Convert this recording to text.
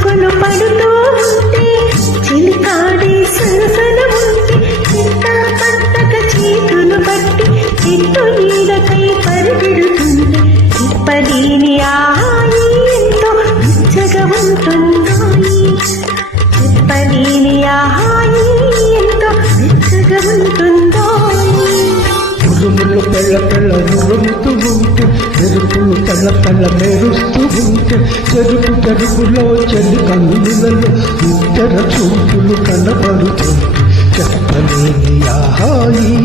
చినుకులు పడుతూ ఉంటే చిలికాడే సరసన ఉంటే చింత పట్టక చేతులు పట్టి చెట్టు నీడకై పరిగెడుతుంటే ఇప్పదీని ఆయి ఎంతో వెచ్చగా ఉంటుందోయి ఇప్పదీని ఆయి ఎంతో వెచ్చగా ఉంటుందోయి ఉరుములు పెళ్ళ పెళ్ళ ఉరుముతూ ఉంటే మెరుపులు తల్ల తల్ల మెరుస్తూ ఉంటే చెరుకు చెరుకులో చెల్లి కన్నులలో ఇద్దర చూపులు కనబడుతుంటే చెప్పలేని ఆహాయి